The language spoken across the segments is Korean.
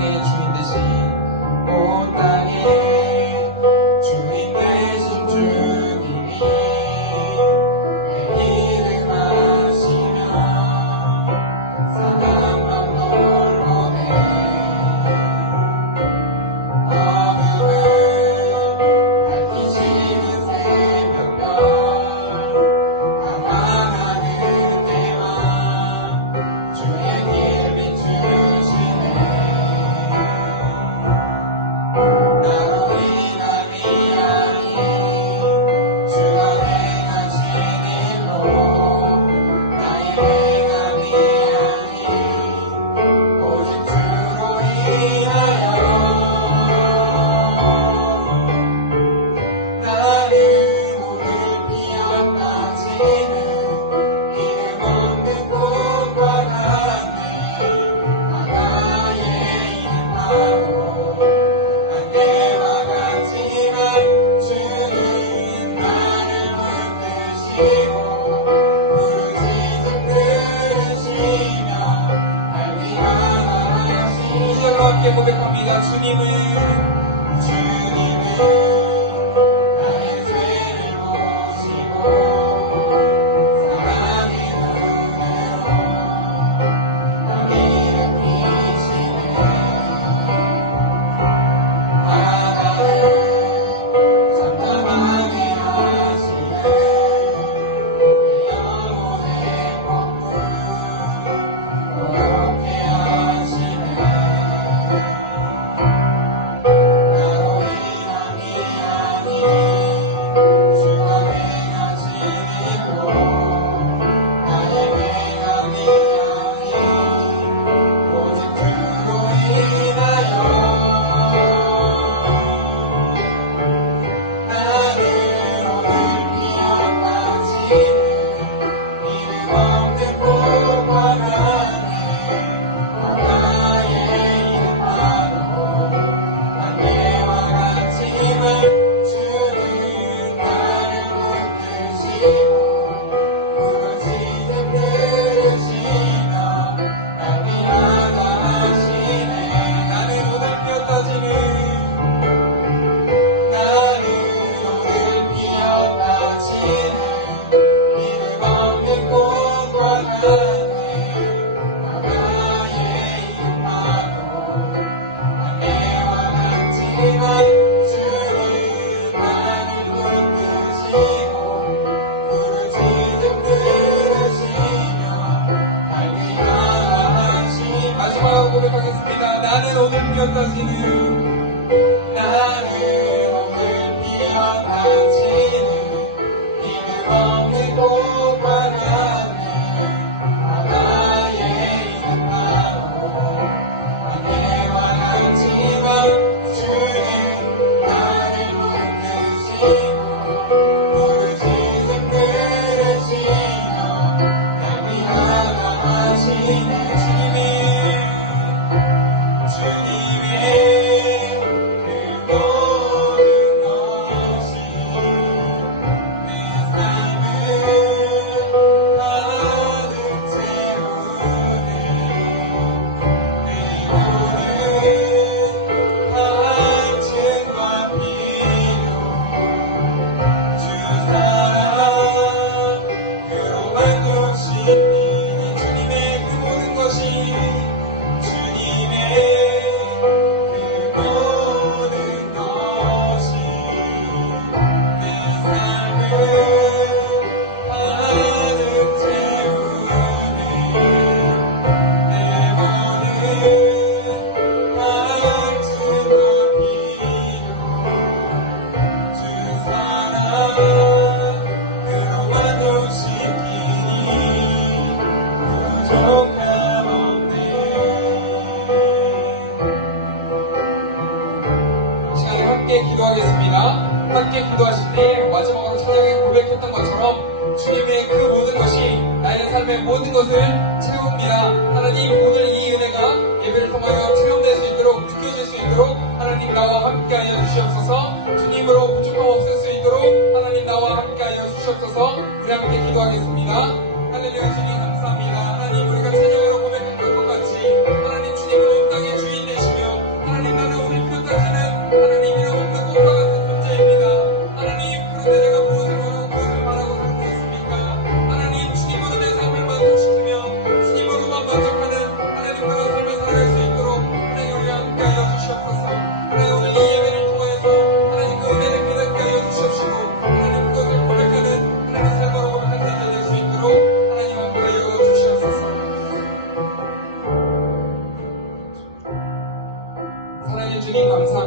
땅의 주인 되신 온 땅의 주인 되신 주님이 기득하시며 사랑만 돌보네. 어둠을 밝히시는 새벽별 감화하는 대왕 주의 길 비추시네. 나로 인한 미안이 주가 행하신 일로 나의 행한 미안이 오직 주로 인하여 나를 오늘 피어나지는 이름 없는 꽃과 같네. 바다의 이름하고 안개와 같지만 주는 나를 붙드시고 부르짖음 들으시며 날 위하시니. 이제로 함께 고백합니다. 주님은 나의 죄를 보시고 사랑의 눈으로 날 일으키시네. 바다를 감당하게 하시네. 영혼의 폭풍 고요케 하시네. 나로 인한 미안이 주가 행하신 일로 나의 행한 미안이 오직 주로 인하여 나를 오늘 기억하시는 이름 없는 꽃과 같네. 바다의 이름하고 안개와 같지만 주는 나를 붙드시고 부르짖음 들으시며 날 위하다 하시네. 나는 오늘 피어나지는 이름 없는 꽃과 같네. 바다의 이름하고 안개와 같지만 주는 나를 붙드시고 부르짖음 들으시며 날 위하다 하시니. 마지막으로 고백하겠습니다. 나는 오늘 피어나지는 이름 없는 꽃과 같네. 바다의 이름하고 안개와 같지만 주는 나를 붙드시고 부르짖음 들으시며 날 위하다 하시네. 주님의 그 모든 것이 내 삶을 가득 채우네. 내 모든 한층과 필요 주 사랑 그로 만족시키니. 주님의 그 모든 것이 주님의 그 모든 것이 내 삶을 가득 채우네. 내 모든 한층과 필요 주 사랑 그로 만족시키니 부족함 없네. 시간에 함께 기도하겠습니다. 함께 기도하실 때 마지막으로 찬양에 고백했던 것처럼 주님의 그 모든 것이 나의 삶의 모든 것을 채웁니다. 하나님, 오늘 이 은혜가 예배를 통하여 체험될 수 있도록 느껴질 수 있도록 하나님 나와 함께하여 주시옵소서. 주님으로 부족함 없을 수 있도록 하나님 나와 함께하여 주시옵소서. 우리 함께 기도하겠습니다. 할렐루야. 주님 감사합니다. 하나님, 우리가 찬양으로 고백한 것과 같이 하나님 주님은 온 땅의 주인 되시며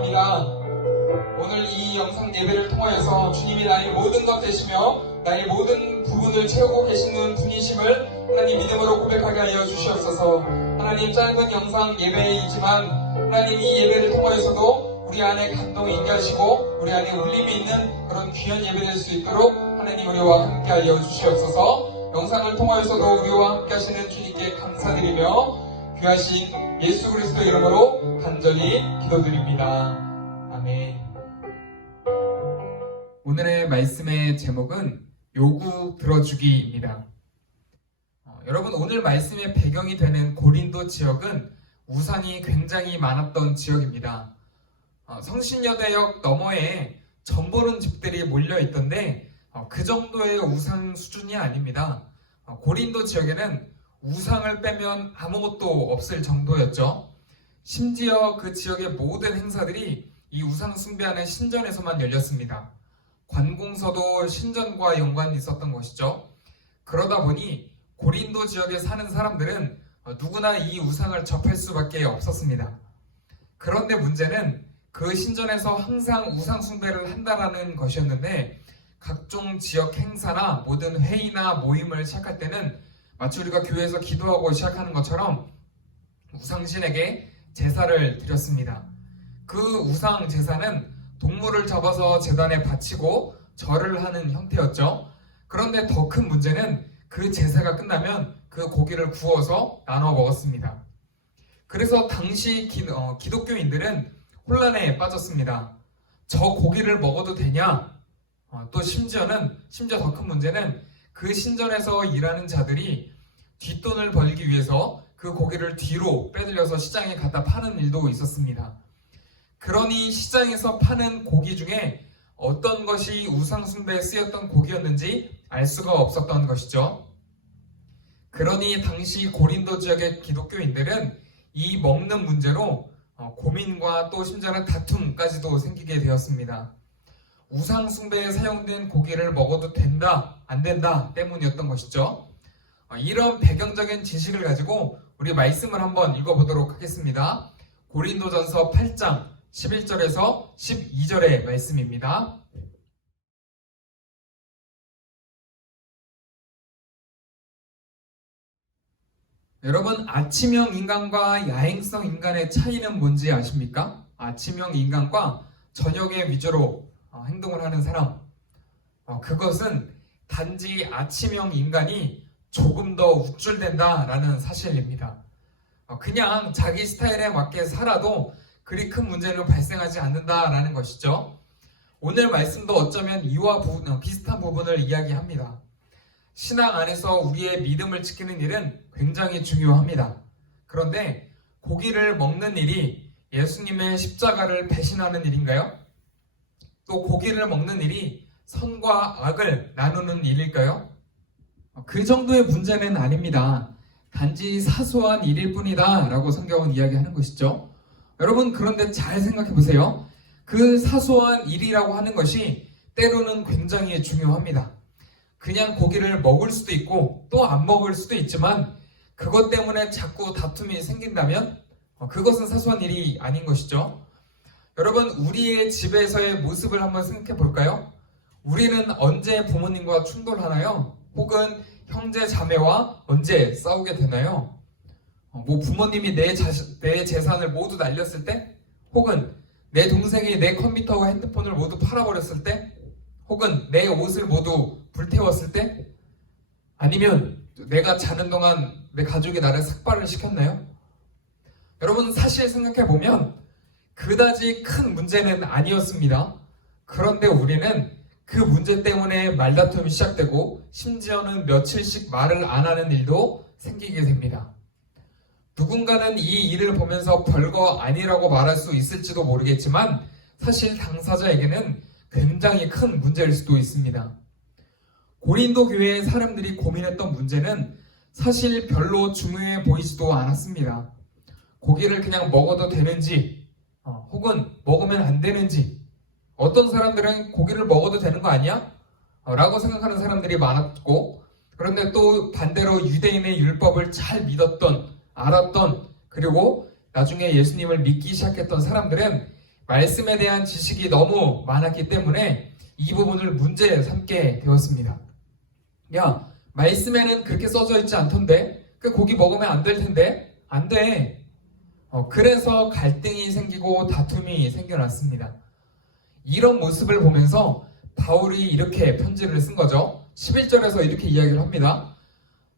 기도합니다. 오늘 이 영상 예배를 통하여서 주님이 나의 모든 것 되시며 나의 모든 부분을 채우고 계시는 분이심을 하나님 믿음으로 고백하게 하여 주시옵소서. 하나님 짧은 영상 예배이지만 하나님 이 예배를 통하여서도 우리 안에 감동이 있게 하시고 우리 안에 울림이 있는 그런 귀한 예배 될 수 있도록 하나님 우리와 함께 하여 주시옵소서. 영상을 통하여서도 우리와 함께 하시는 주님께 감사드리며 귀하신 예수 그리스도 이름으로 간절히 기도드립니다. 아멘. 오늘의 말씀의 제목은 요구 들어주기입니다. 여러분, 오늘 말씀의 배경이 되는 고린도 지역은 우상이 굉장히 많았던 지역입니다. 성신여대역 너머에 점보는 집들이 몰려 있던데 그 정도의 우상 수준이 아닙니다. 고린도 지역에는 우상을 빼면 아무것도 없을 정도였죠. 심지어 그 지역의 모든 행사들이 이 우상 숭배하는 신전에서만 열렸습니다. 관공서도 신전과 연관이 있었던 것이죠. 그러다 보니 고린도 지역에 사는 사람들은 누구나 이 우상을 접할 수밖에 없었습니다. 그런데 문제는 그 신전에서 항상 우상 숭배를 한다라는 것이었는데 각종 지역 행사나 모든 회의나 모임을 시작할 때는 마치 우리가 교회에서 기도하고 시작하는 것처럼 우상신에게 제사를 드렸습니다. 그 우상 제사는 동물을 잡아서 제단에 바치고 절을 하는 형태였죠. 그런데 더 큰 문제는 그 제사가 끝나면 그 고기를 구워서 나눠 먹었습니다. 그래서 당시 기독교인들은 혼란에 빠졌습니다. 저 고기를 먹어도 되냐? 또 심지어 더 큰 문제는 그 신전에서 일하는 자들이 뒷돈을 벌기 위해서 그 고기를 뒤로 빼들려서 시장에 갖다 파는 일도 있었습니다. 그러니 시장에서 파는 고기 중에 어떤 것이 우상 숭배에 쓰였던 고기였는지 알 수가 없었던 것이죠. 그러니 당시 고린도 지역의 기독교인들은 이 먹는 문제로 고민과 또 심지어는 다툼까지도 생기게 되었습니다. 우상 숭배에 사용된 고기를 먹어도 된다, 안 된다 때문이었던 것이죠. 이런 배경적인 지식을 가지고 우리 말씀을 한번 읽어보도록 하겠습니다. 고린도전서 8장 11절에서 12절의 말씀입니다. 여러분, 아침형 인간과 야행성 인간의 차이는 뭔지 아십니까? 아침형 인간과 저녁에 위주로 행동을 하는 사람, 그것은 단지 아침형 인간이 조금 더 우쭐댄다라는 사실입니다. 그냥 자기 스타일에 맞게 살아도 그리 큰 문제는 발생하지 않는다라는 것이죠. 오늘 말씀도 어쩌면 이와 비슷한 부분을 이야기합니다. 신앙 안에서 우리의 믿음을 지키는 일은 굉장히 중요합니다. 그런데 고기를 먹는 일이 예수님의 십자가를 배신하는 일인가요? 또 고기를 먹는 일이 선과 악을 나누는 일일까요? 그 정도의 문제는 아닙니다. 단지 사소한 일일 뿐이다 라고 성경은 이야기하는 것이죠. 여러분, 그런데 잘 생각해 보세요. 그 사소한 일이라고 하는 것이 때로는 굉장히 중요합니다. 그냥 고기를 먹을 수도 있고 또 안 먹을 수도 있지만 그것 때문에 자꾸 다툼이 생긴다면 그것은 사소한 일이 아닌 것이죠. 여러분, 우리의 집에서의 모습을 한번 생각해 볼까요? 우리는 언제 부모님과 충돌하나요? 혹은 형제 자매와 언제 싸우게 되나요? 부모님이 내 재산을 모두 날렸을 때? 혹은 내 동생이 내 컴퓨터와 핸드폰을 모두 팔아버렸을 때? 혹은 내 옷을 모두 불태웠을 때? 아니면 내가 자는 동안 내 가족이 나를 삭발을 시켰나요? 여러분, 사실 생각해보면 그다지 큰 문제는 아니었습니다. 그런데 우리는 그 문제 때문에 말다툼이 시작되고 심지어는 며칠씩 말을 안 하는 일도 생기게 됩니다. 누군가는 이 일을 보면서 별거 아니라고 말할 수 있을지도 모르겠지만 사실 당사자에게는 굉장히 큰 문제일 수도 있습니다. 고린도 교회의 사람들이 고민했던 문제는 사실 별로 중요해 보이지도 않았습니다. 고기를 그냥 먹어도 되는지 혹은 먹으면 안 되는지, 어떤 사람들은 고기를 먹어도 되는 거 아니야? 라고 생각하는 사람들이 많았고, 그런데 또 반대로 유대인의 율법을 잘 믿었던, 알았던, 그리고 나중에 예수님을 믿기 시작했던 사람들은 말씀에 대한 지식이 너무 많았기 때문에 이 부분을 문제 삼게 되었습니다. 야, 말씀에는 그렇게 써져 있지 않던데? 그 고기 먹으면 안 될 텐데? 안 돼. 그래서 갈등이 생기고 다툼이 생겨났습니다. 이런 모습을 보면서 바울이 이렇게 편지를 쓴 거죠. 11절에서 이렇게 이야기를 합니다.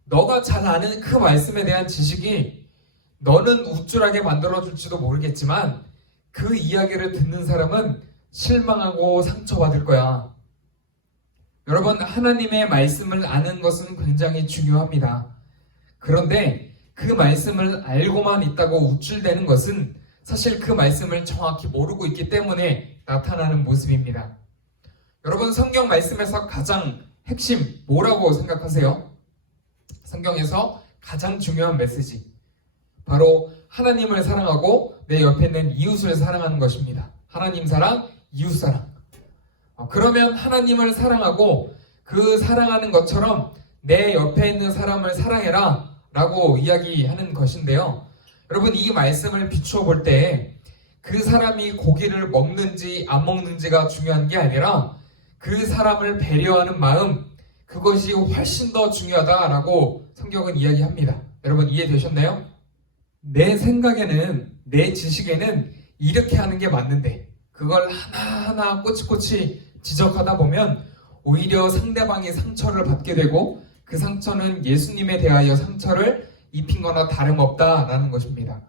너가 잘 아는 그 말씀에 대한 지식이 너는 우쭐하게 만들어줄지도 모르겠지만 그 이야기를 듣는 사람은 실망하고 상처받을 거야. 여러분, 하나님의 말씀을 아는 것은 굉장히 중요합니다. 그런데 그 말씀을 알고만 있다고 우쭐대는 것은 사실 그 말씀을 정확히 모르고 있기 때문에 나타나는 모습입니다. 여러분, 성경 말씀에서 가장 핵심 뭐라고 생각하세요? 성경에서 가장 중요한 메시지, 바로 하나님을 사랑하고 내 옆에 있는 이웃을 사랑하는 것입니다. 하나님 사랑, 이웃 사랑. 그러면 하나님을 사랑하고 그 사랑하는 것처럼 내 옆에 있는 사람을 사랑해라 라고 이야기하는 것인데요. 여러분, 이 말씀을 비추어 볼 때 그 사람이 고기를 먹는지 안 먹는지가 중요한 게 아니라 그 사람을 배려하는 마음, 그것이 훨씬 더 중요하다라고 성경은 이야기합니다. 여러분, 이해되셨나요? 내 생각에는, 내 지식에는 이렇게 하는 게 맞는데 그걸 하나하나 꼬치꼬치 지적하다 보면 오히려 상대방이 상처를 받게 되고 그 상처는 예수님에 대하여 상처를 입힌 거나 다름없다라는 것입니다.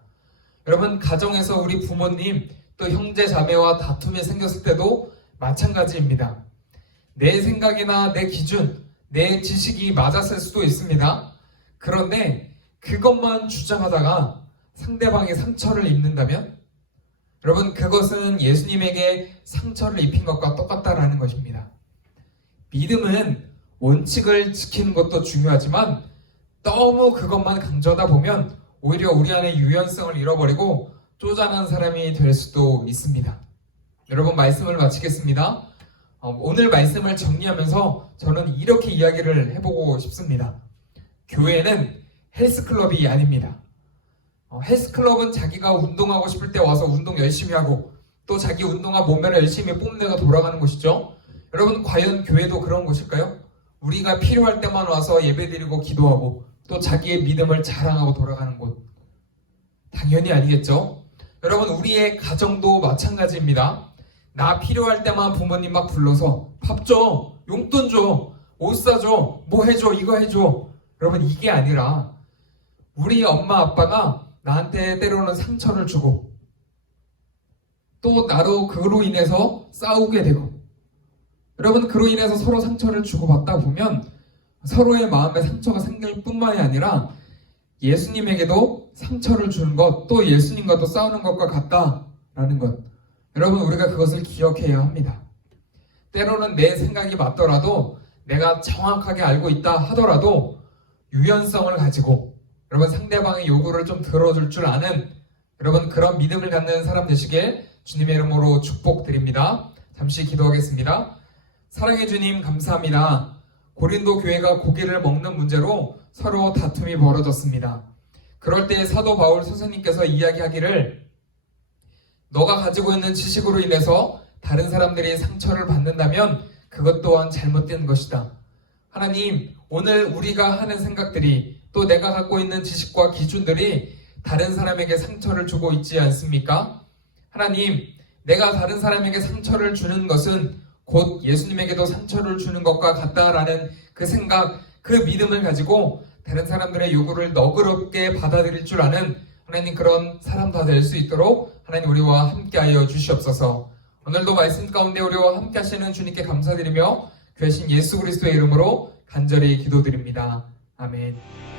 여러분, 가정에서 우리 부모님 또 형제 자매와 다툼이 생겼을 때도 마찬가지입니다. 내 생각이나 내 기준, 내 지식이 맞았을 수도 있습니다. 그런데 그것만 주장하다가 상대방이 상처를 입는다면 여러분, 그것은 예수님에게 상처를 입힌 것과 똑같다라는 것입니다. 믿음은 원칙을 지키는 것도 중요하지만 너무 그것만 강조하다 보면 오히려 우리 안에 유연성을 잃어버리고 쪼잔한 사람이 될 수도 있습니다. 여러분, 말씀을 마치겠습니다. 오늘 말씀을 정리하면서 저는 이렇게 이야기를 해보고 싶습니다. 교회는 헬스클럽이 아닙니다. 헬스클럽은 자기가 운동하고 싶을 때 와서 운동 열심히 하고 또 자기 운동화 몸매를 열심히 뽐내가 돌아가는 곳이죠. 여러분, 과연 교회도 그런 곳일까요? 우리가 필요할 때만 와서 예배드리고 기도하고 또 자기의 믿음을 자랑하고 돌아가는 곳? 당연히 아니겠죠. 여러분, 우리의 가정도 마찬가지입니다. 나 필요할 때만 부모님 막 불러서 밥 줘, 용돈 줘, 옷 사줘, 뭐 해줘, 이거 해줘. 여러분, 이게 아니라 우리 엄마 아빠가 나한테 때로는 상처를 주고 또 나로 그로 인해서 싸우게 되고, 여러분, 그로 인해서 서로 상처를 주고받다 보면 서로의 마음에 상처가 생길 뿐만이 아니라 예수님에게도 상처를 주는 것, 또 예수님과도 싸우는 것과 같다라는 것. 여러분, 우리가 그것을 기억해야 합니다. 때로는 내 생각이 맞더라도, 내가 정확하게 알고 있다 하더라도 유연성을 가지고 여러분, 상대방의 요구를 좀 들어줄 줄 아는 여러분, 그런 믿음을 갖는 사람 되시길 주님의 이름으로 축복드립니다. 잠시 기도하겠습니다. 사랑해 주님, 감사합니다. 고린도 교회가 고기를 먹는 문제로 서로 다툼이 벌어졌습니다. 그럴 때 사도 바울 선생님께서 이야기하기를, 너가 가지고 있는 지식으로 인해서 다른 사람들이 상처를 받는다면 그것 또한 잘못된 것이다. 하나님, 오늘 우리가 하는 생각들이, 또 내가 갖고 있는 지식과 기준들이 다른 사람에게 상처를 주고 있지 않습니까? 하나님, 내가 다른 사람에게 상처를 주는 것은 곧 예수님에게도 상처를 주는 것과 같다라는 그 생각, 그 믿음을 가지고 다른 사람들의 요구를 너그럽게 받아들일 줄 아는 하나님, 그런 사람 다 될 수 있도록 하나님 우리와 함께하여 주시옵소서. 오늘도 말씀 가운데 우리와 함께 하시는 주님께 감사드리며 귀하신 예수 그리스도의 이름으로 간절히 기도드립니다. 아멘.